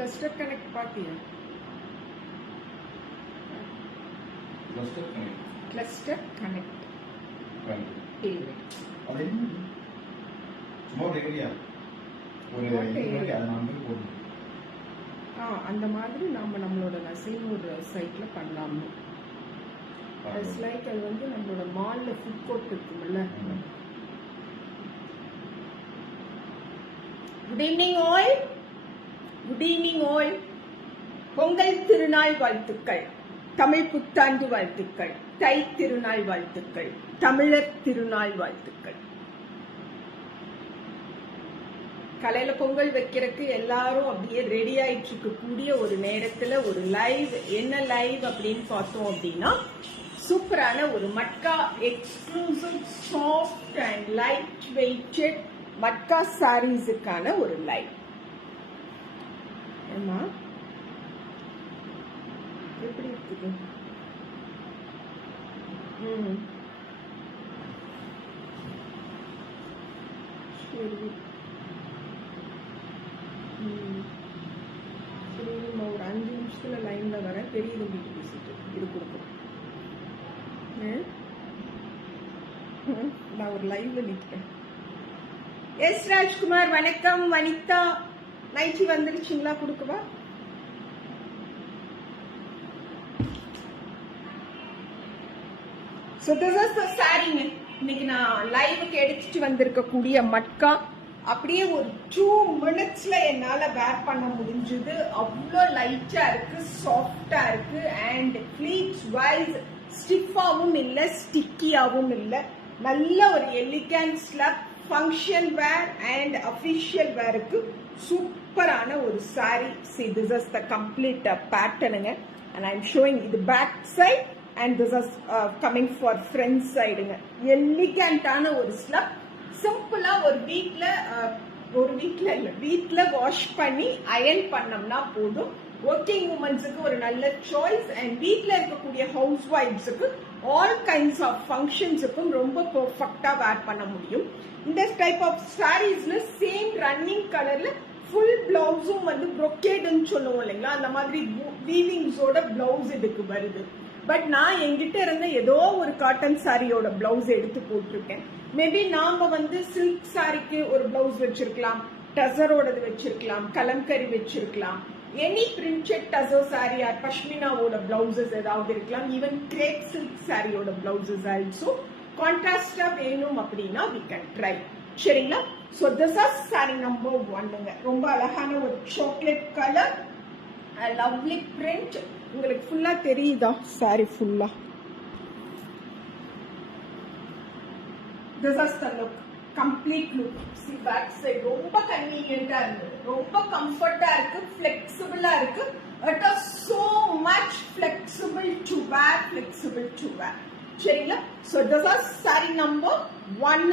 Cluster connect பாத்தியா? Cluster connect இல்லை, அந்த மாதிரி நாம நம்மளோட நசீமூர் சைட்ல பண்ணலாமா? இட்ஸ் லைக் அது வந்து நம்மளோட மால்ல ஃபுட் கோர்ட் இருக்கும்ல. Good evening all, good evening all. Pongal திருநாள் வாழ்த்துக்கள், தமிழ் புத்தாண்டு வாழ்த்துக்கள், தை திருநாள் வாழ்த்துக்கள், தமிழர் திருநாள் வாழ்த்துக்கள். காலையில பொங்கல் வைக்கிறதுக்கு எல்லாரும் அப்படியே ரெடி ஆயிட்டு இருக்கக்கூடிய ஒரு நேரத்துல ஒரு லைவ், என்ன லைவ் அப்படின்னு பார்த்தோம் அப்படின்னா, சூப்பரான ஒரு matka exclusive soft and light weighted matka சாரீஸுக்கான ஒரு லைவ். ஏமா எப்படி இருக்குது? சரி சரி, நம்ம ஒரு 5 நிமிஷத்துல லைன்ல வர பெரிய தம்பிக்கு பேசிட்டு இது கொடுக்கும். நான் ஒரு லைவ்ல நிற்கிறேன். எஸ் ராஜ்குமார் வணக்கம். வனிதா நைட்டி வந்துருச்சுங்களா? கொடுக்கவா? So this is the saree. இன்னைக்கு நான் லைவுக்கு எடுத்துட்டு வந்திருக்கக்கூடிய மட்கா அப்படியே ஒரு 2 minutesல என்னால வேர் பண்ண முடிஞ்சது. அவ்வளோ லைட்டா இருக்கு, சாஃப்டா இருக்கு, அண்ட் ப்ளீட்ஸ் வைஸ் ஸ்டிஃபாவும் இல்ல, ஸ்டிக்கியாவும் இல்ல. நல்ல ஒரு elegant slub, function where and official வேருக்கு சூப்பரான ஒரு sorry. See, this is the complete pattern and I'm showing இது back side and this is coming for front side. எலிகண்டான ஒரு ஸ்லப், சிம்பிளா ஒரு வீட்ல வாஷ் பண்ணி அயன் பண்ணோம்னா போதும். ஒர்க்கிங் உமன்ஸுக்கு ஒரு நல்ல சாய்ஸ், அண்ட் வீட்ல இருக்கக்கூடிய ஹவுஸ் ஒய்ஃப்ஸுக்கு ஆல் கைண்ட்ஸ் ஆஃப் ஃபங்க்ஷன்ஸுக்கும் ரொம்ப பெர்ஃபெக்டா வேர் பண்ண முடியும். இந்த டைப் ஆஃப் சாரீஸ்ல சேம் ரன்னிங் கலர்ல ஃபுல் பிளவுஸும் வந்து ப்ரொக்கேடுன்னு சொல்லுவோம் இல்லைங்களா, அந்த மாதிரி வீவிங்ஸோட பிளவுஸ் இதுக்கு வருது. பட் நான் என்கிட்ட இருந்த ஏதோ ஒரு காட்டன் சாரியோட பிளவுஸ் எடுத்து போட்டிருக்கேன். மேபி நாம வந்து சில்க் சாரிக்கு ஒரு பிளவுஸ் வச்சிருக்கலாம், டசரோடது வச்சிருக்கலாம், கலம்கரி வச்சிருக்கலாம், any printed tussar sari or பஷ்மினாவோட பிளவுசஸ் ஏதாவது இருக்கலாம். ஈவன் கிரேப் சில்க் சாரியோட பிளவுசஸ் ஆல்சோ கான்ட்ராஸ்டா வேணும் அப்படின்னா we can try. சரிங்களா? So this is saree number 1. ரொம்ப அழகான ஒரு சாக்லேட் கலர், லவ்லி பிரிண்ட். உங்களுக்கு ஃபுல்லா தெரியுதா சாரி ஃபுல்லா? This is the look, complete look. See back side ரொம்ப கன்வீனியன்ட்டா இருக்கு, ரொம்ப கம்ஃபர்ட்டா இருக்கு, ஃபிளெக்சிபிளா இருக்கு. It is so much flexible to wear. சரிங்களா? So this is saree number 1.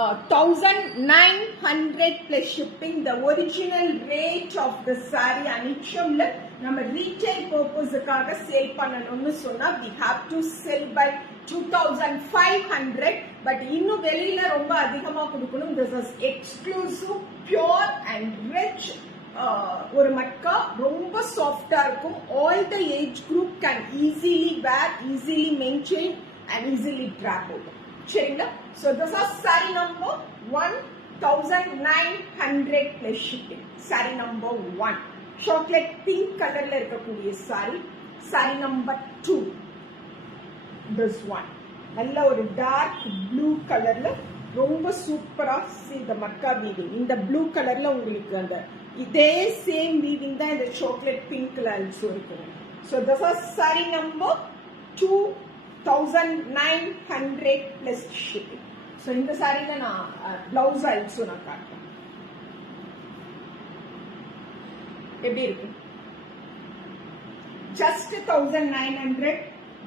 1900 plus shipping. The original rate of the saree அனிச்சம்ல நம்ம ரீட்டைல் பர்பஸ்க்காக sale பண்ணணும்னு சொன்னா we have to sell by 2500. But இன்னும் வெளியில ரொம்ப அதிகமா கொடுக்கணும். This is exclusive, pure and rich ஒரு மட்கா. ரொம்ப சாஃப்டா இருக்கும். All the age group can easily wear, easily maintain and easily drag out. சரிங்களா? So this is saree number 1900 plus shipping. Saree number 1 chocolate pink கலர்ல இருக்கக்கூடிய saree. Saree number 2 this one நல்ல ஒரு dark blue கலர்ல ரொம்ப சூப்பரா இந்த matka weaving. இந்த ப்ளூ கலர்ல உங்களுக்கு அந்த இதே சேம் வீவிங் தான் இந்த சாக்லேட் பிங்க்ல ஆல்சோ இருக்கு. So this is saree number 2900 plus shipping. So இந்த சாரியில நான் பிளவுஸ் ஆல்சோ நான் காட்டுறேன். எப்படி இருக்கு? just 1900.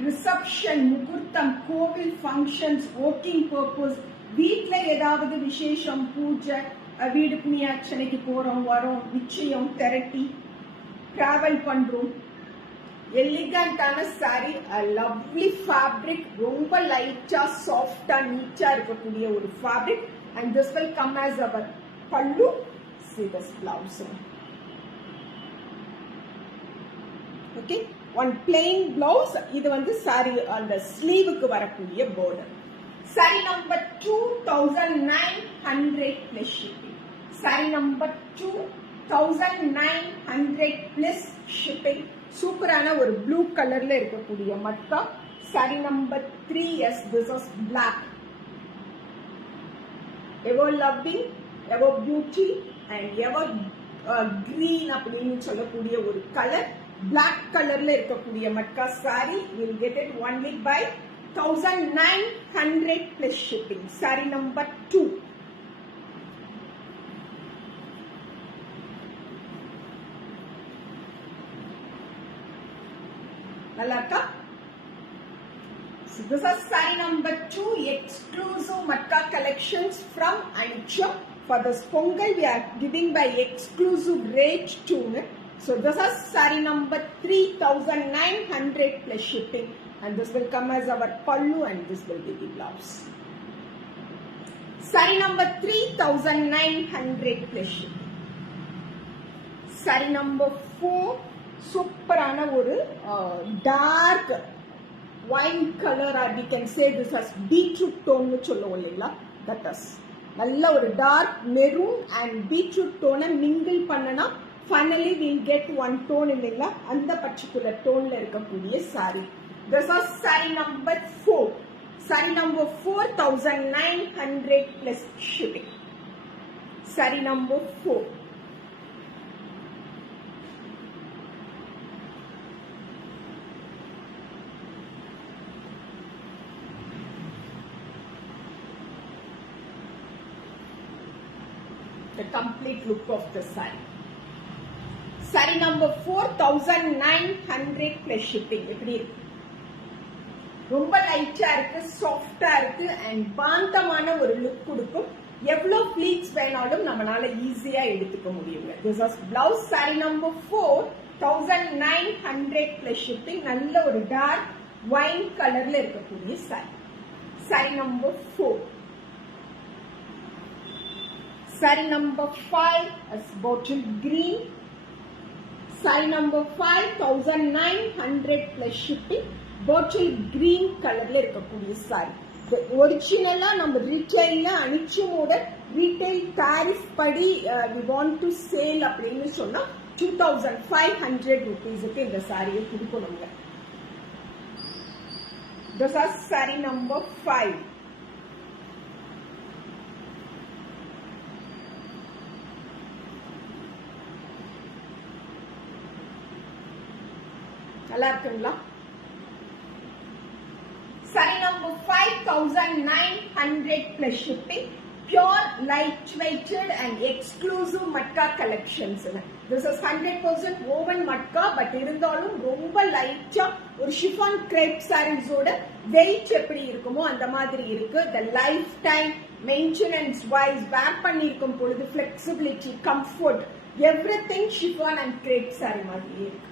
ரிசப்ஷன், முகூர்த்தம், கோவில் ஃபங்க்ஷன்ஸ், ஒர்க்கிங் பர்பஸ், வீட்ல ஏதாவது விசேஷம், பூஜை, வீடு புண்ணியார்ச்சனைக்கு போறோம் வரோம், நிச்சயம், தெரட்டி, டிராவல் பண்றோம். எலிகண்டான சாரி, லவ்லி ஃபேப்ரிக், ரொம்ப லைட்டா சாஃப்டா நீட்டா இருக்கக்கூடிய ஒரு fabric. And this will come as our pallu. See this blouse. Okay. One plain blouse. இது வந்து சாரி அந்த ஸ்லீவுக்கு வரக்கூடிய border. Saree number 2900 plus shipping. Saree number 2900 plus shipping. சூப்பரான ஒரு ப்ளூ கலர்ல இருக்கக்கூடிய matka. Saree number 3. Yes, this is black. Ever loving, ever beauty and ever green அப்படின்னு சொல்லக்கூடிய ஒரு கலர். Black கலர்ல இருக்கக்கூடிய matka saree. We'll get it only by 1900 plus shipping. Saree number 2. Nalaka. So this is saree number 2, exclusive matka collections from Ancha. For this Pongal we are giving by exclusive rate too. So this is saree number 3900 plus shipping. And this will come as our pallu and this will be the blouse. Saree number 3900 plus shipping. Saree number 4, superana oru dark wine color, or we can say this as beetroot tone nu solluvom illala. That is nalla oru dark maroon and beetroot tone mingle pannana finally we'll get one tone illala. Andha particular tone la irukkudiya saree. This is saree number 4. Saree number 4900 plus shipping. Saree number 4. The complete look of the saree. Saree number 4900 plus shipping. எப்படி இருக்கு? ரொம்ப லைட்டா இருக்கு, சாஃப்டா இருக்கு and பாந்தமான ஒரு look கொடுக்கும். எவ்வளவு ஃப்ளீட்ஸ் வேணாலும் நம்மளால ஈஸியா எடுத்துக்க முடியுங்க. This is blouse. Saree number 4, 1900 plus shipping. நல்ல ஒரு டார்க் வைன் கலர்ல இருக்கக்கூடிய saree. Saree number 4. Saree number 5 is bottle green. Saree number 5, 1900 plus shipping. Bottle green கலர்ல இருக்கக்கூடிய சாரி. ஒரிஜினலா நம்ம ரீட்டைல்ல அனிச்சமோட ரீட்டைல் டாரிஃப் படி we want to sale அப்படின்னு சொன்னா 2500 rupeesக்கு இந்த சாரியை கொடுக்கணுங்க. This is saree number 5. நல்லா இருக்குங்களா? Saree number 5900 plus shipping. Pure light-weighted and exclusive matka collections. This is 100% woven matka, but இருந்தாலும் ரொம்ப லைட்டா ஒரு chiffon crepe sarees ஓட weight எப்படி இருக்குமோ அந்த மாதிரி இருக்கு. The lifetime maintenance wise wear பண்ணிருக்கும் பொழுது flexibility, comfort, everything chiffon and crepe saree மாதிரி இருக்கு.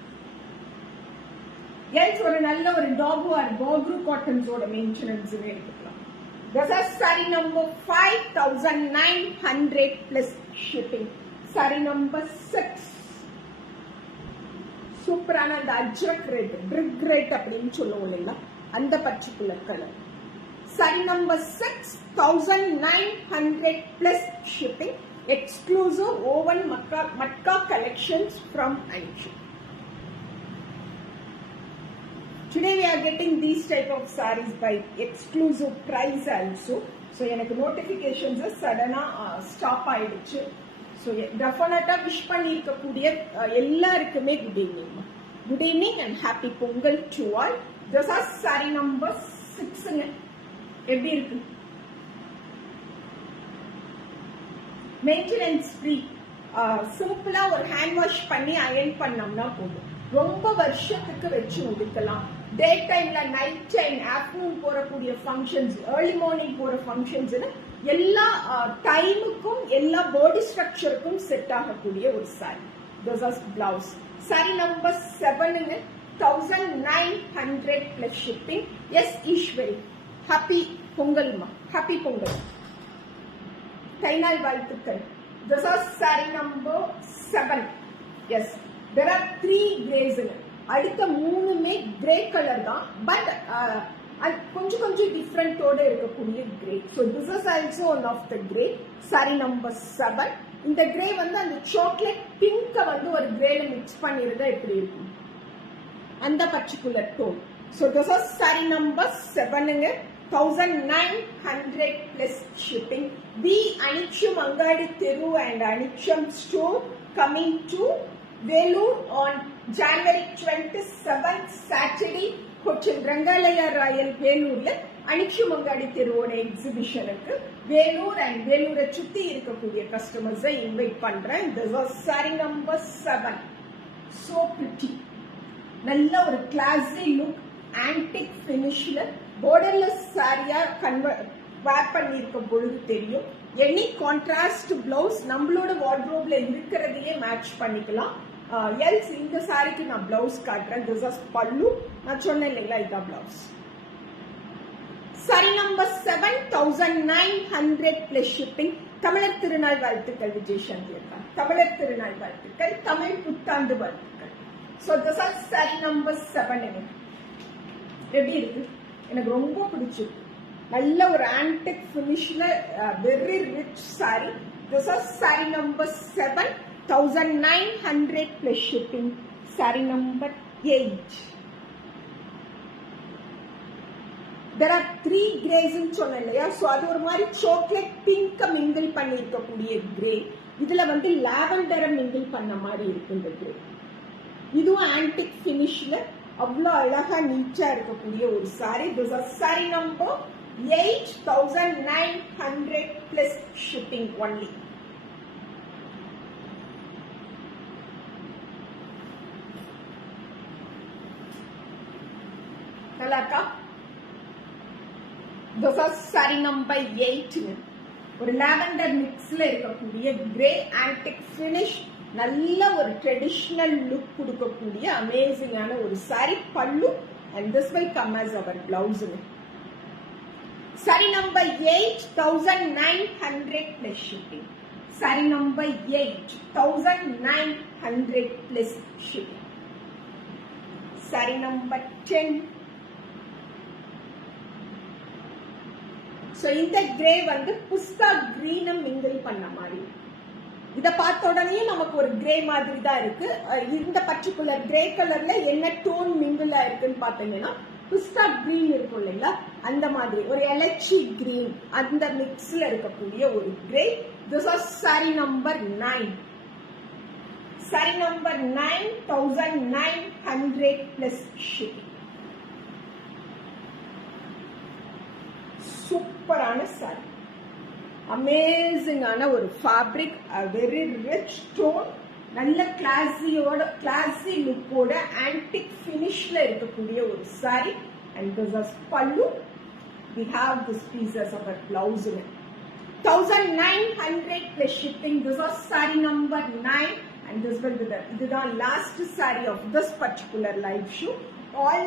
Yes, ஒரு நல்ல ஒரு டாபு ஆர் பாக்ரு காட்டன்ஸ் ஓட மெயின்டெனன்ஸ் எடுத்துக்கலாம். This is saree number 5900 plus shipping. Saree number 6. சூப்பரான அந்த அஜ்ரக் ரெட், பிரிக் ரெட் அப்படின்னு சொல்லுவோம் இல்லைங்களா, அந்த particular colour. Saree number 6, 1900 plus shipping. Exclusive woven matka collections from Ancha. Today we are getting these type of sarees by exclusive price also. So எனக்கு notifications சடனா stop ஆயிடுச்சு. So definitely wish பண்ணிருக்க கூடிய எல்லாருக்குமே good evening. Good evening and happy Pongal to all. This is saree number 6. எப்படி இருக்கு? Maintenance free. சிம்பிளா ஒரு ஹேண்ட் வாஷ் பண்ணி அயர்ன் பண்ணோம்னா போதும். ரொம்ப வருஷத்துக்கு வச்சு உடுக்கலாம். டே டைம்ல, நைட் டைம், ஆஃப்டர்நூன் போறக்கூடிய ஃபங்க்ஷன்ஸ், ஏர்லி மார்னிங் போற ஃபங்க்ஷன்ஸ், எல்லா டைமுக்கும் எல்லா பாடி ஸ்ட்ரக்சருக்கும் செட் ஆகக்கூடிய ஒரு sari. This is blouse. Saree number 7, 1900 plus shipping. Yes, Ishwari. Happy Pongal ma. Happy Pongal. தைநாள் வாழ்த்துக்கள். This is saree number 7. Yes. There are 3 grays in it. அடுத்த மூணுமே கிரே கலர் தான், பட் கொஞ்சம் கொஞ்சம் டிஃப்ரெண்டோட இருக்கக்கூடிய grey. So this is also one of the grey. Sorry number 7. இந்த grey வந்து அந்த சாக்லேட் பிங்க வந்து ஒரு கிரேல மிக்ஸ் பண்ணிருந்தா எப்படி இருக்கும், அந்த particular tone. So this is sari number 7ங்க. 1900 plus shipping. We Anichum Angadi Teru and Anichum store coming to Velur on January 27th, Saturday, Hotel Rangalaya Royal Velur. Anichum Angadi Teru exhibition. Velur and Velur Chutti irukkudiya customers invite pandren. This was saree number 7. So pretty. Nalla or classy look, antique finish. borderless சாரியா வேர் பண்ணிருக்க பொழுது தெரியும். Any contrast blouse நம்மளோட வார்ட்ரோப்ல இருக்கிறதையே match பண்ணிக்கலாம். Else இந்த சாரிக்கு நான் blouse காட்டுறேன். This is பல்லு. நான் சொன்னேன் இல்லைங்களா, இதுதான் blouse. Sorry number 7, 1900 plus shipping. தமிழர் திருநாள் வாழ்த்துக்கள் விஜயசாந்தி அக்கா. தமிழர் திருநாள் வாழ்த்துக்கள், தமிழ் புத்தாண்டு வாழ்த்துக்கள். So this is sari number 7. எப்படி இருக்கு? எனக்கு ரொம்ப பிடிச்சிருக்கு. நல்ல ஒரு ஆன்டிக் ஃபினிஷ்ல very rich sari. This is sari number 7, 1900 plus shipping. Sari number 8. there are 3 grays ன்னு சொன்னேன் இல்லையா. ஸோ அது ஒரு மாதிரி சாக்லேட் பிங்க் மிங்கிள் பண்ணி இருக்கக்கூடிய கிரே. இதுல வந்து லாவெண்டரை மிங்கிள் பண்ண மாதிரி இருக்கு இந்த கிரே. இதுவும் ஆன்டிக் ஃபினிஷ்ல அவ்வளோ அழகா நீச்சா இருக்கக்கூடிய ஒரு sari. This is sari number 8, 1900 plus shipping only. நல்லாக்கா? This is sari number 8. ஒரு லாவெண்டர் மிக்ஸ்ல இருக்கக்கூடிய கிரே ஆன்டிக் ஃபினிஷ், நல்ல ஒரு ட்ரெடிஷனல் லுக் கொடுக்கக்கூடிய அமேசிங்கான ஒரு சாரி. பல்லு and this will come as our blouse. Sorry number 8, 1900 plus shipping. Sorry number 8, 1900 plus shipping. Sorry number 10. So இந்த கிரே வந்து புஸ்தா கிரீன் மிங்கிள் பண்ண மாதிரி. இத பார்த்த உடனே நமக்கு ஒரு கிரே மாதிரி தான் இருக்கு. இந்த பர்டிகுலர் கிரே கலர்ல என்ன டோன் மிங்கிள் இருக்குன்னு பாத்தீங்கன்னா பிஸ்தா கிரீன் இருக்கும் இல்லைங்களா, அந்த மாதிரி ஒரு எலக்ட்ரி கிரீன், அந்த மிக்ஸ்ல இருக்கக்கூடிய ஒரு grey. This is sari number 9. Sorry number 9, 1900 plus shipping. சூப்பரான சாரி, அமேசிங்கான ஒரு ஃபேப்ரிக், வெரி ரிச் டோன், நல்ல கிளாசி லுக்கோட ஆன்டிக் ஃபினிஷ்ல இருக்கக்கூடிய ஒரு சாரி. அண்ட் திஸ் இஸ் பல்லு. we have this piece as our blouse. 1900 plus shipping. This is saree number 9 and this will be the இதுதான் last saree of this particular live show. all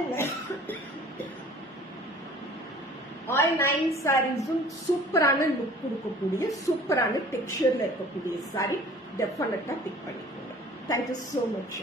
9 சாரீஸும் சூப்பரான look கொடுக்கக்கூடிய, சூப்பரான டெக்ஸ்சர்ல இருக்கக்கூடிய sorry. டெஃபினட்டா big பண்ணிக்கோங்க. Thank you so much.